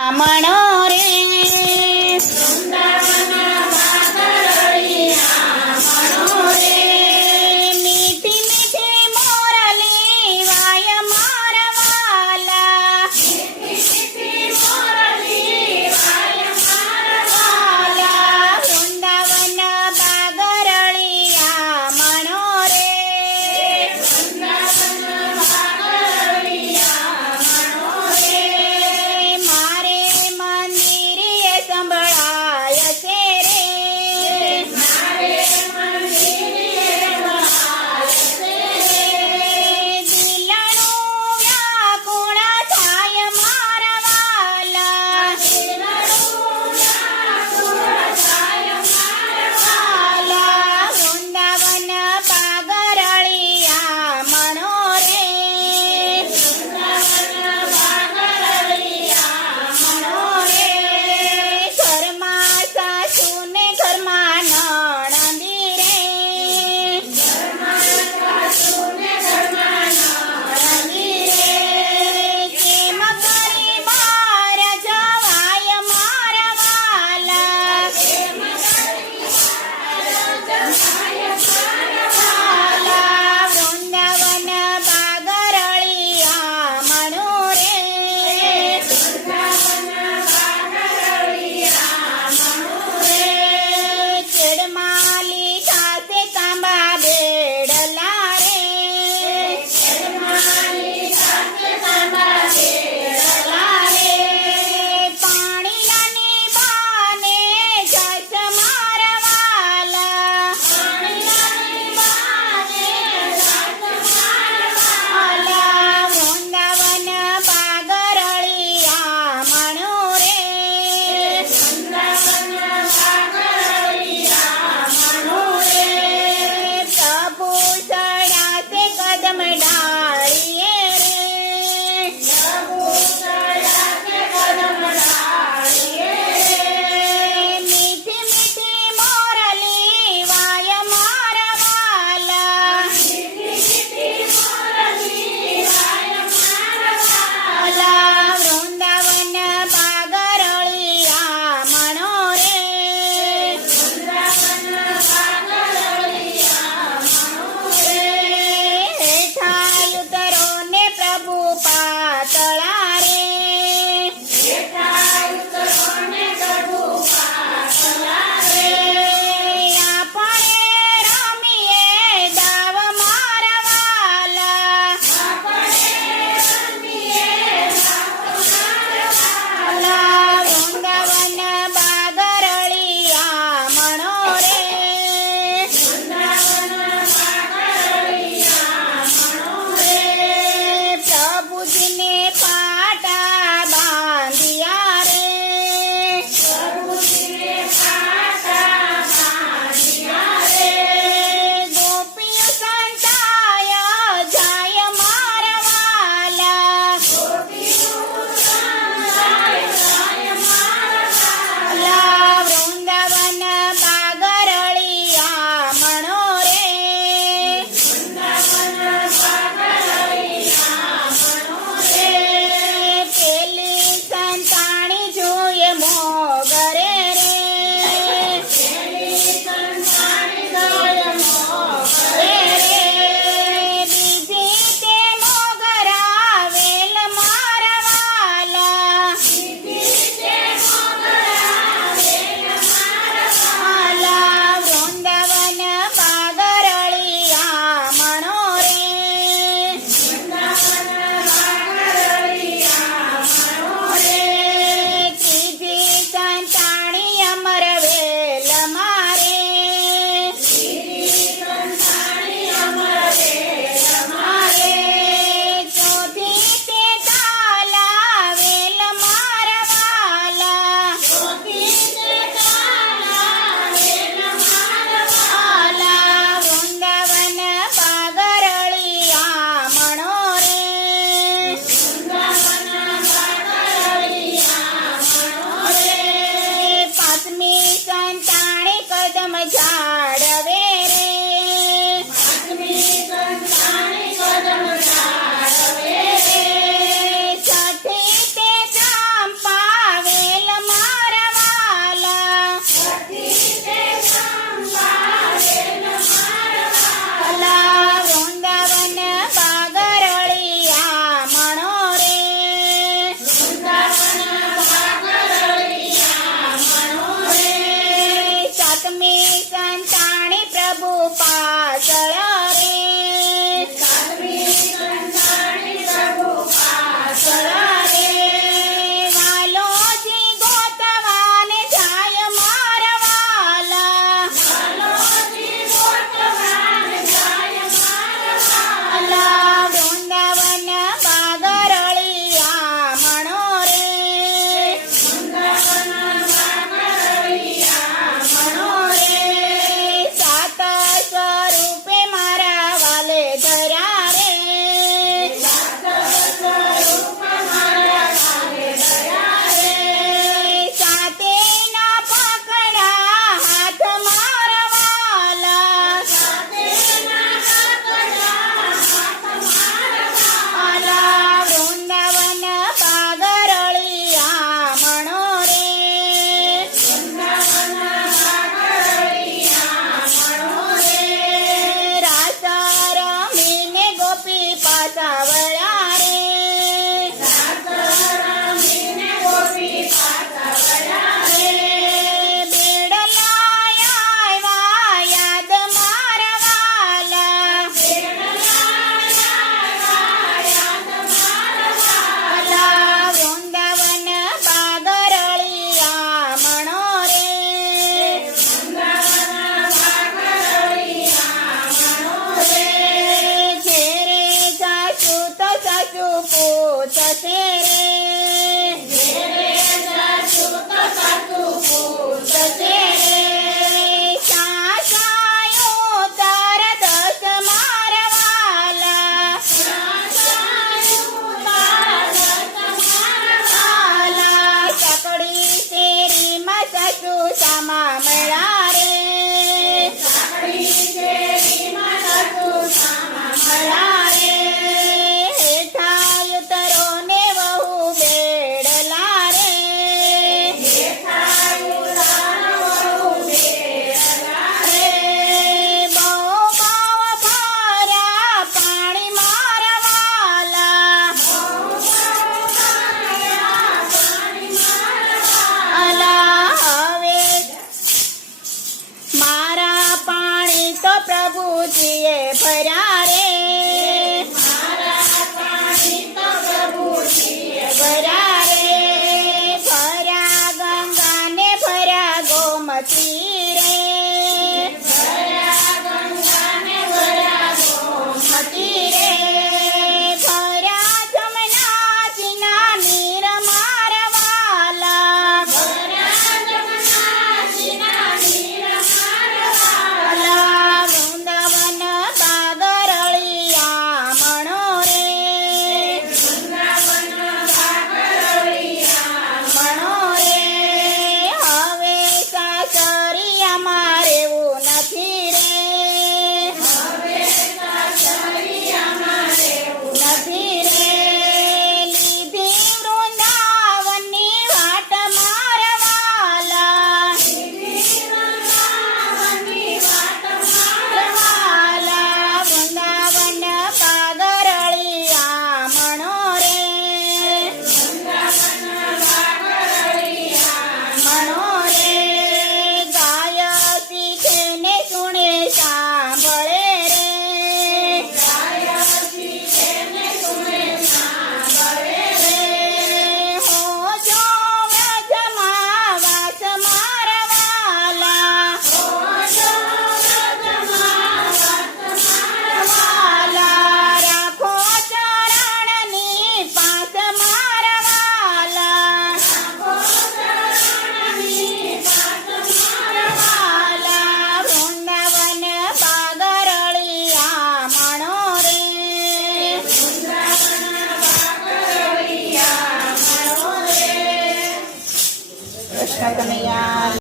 મણો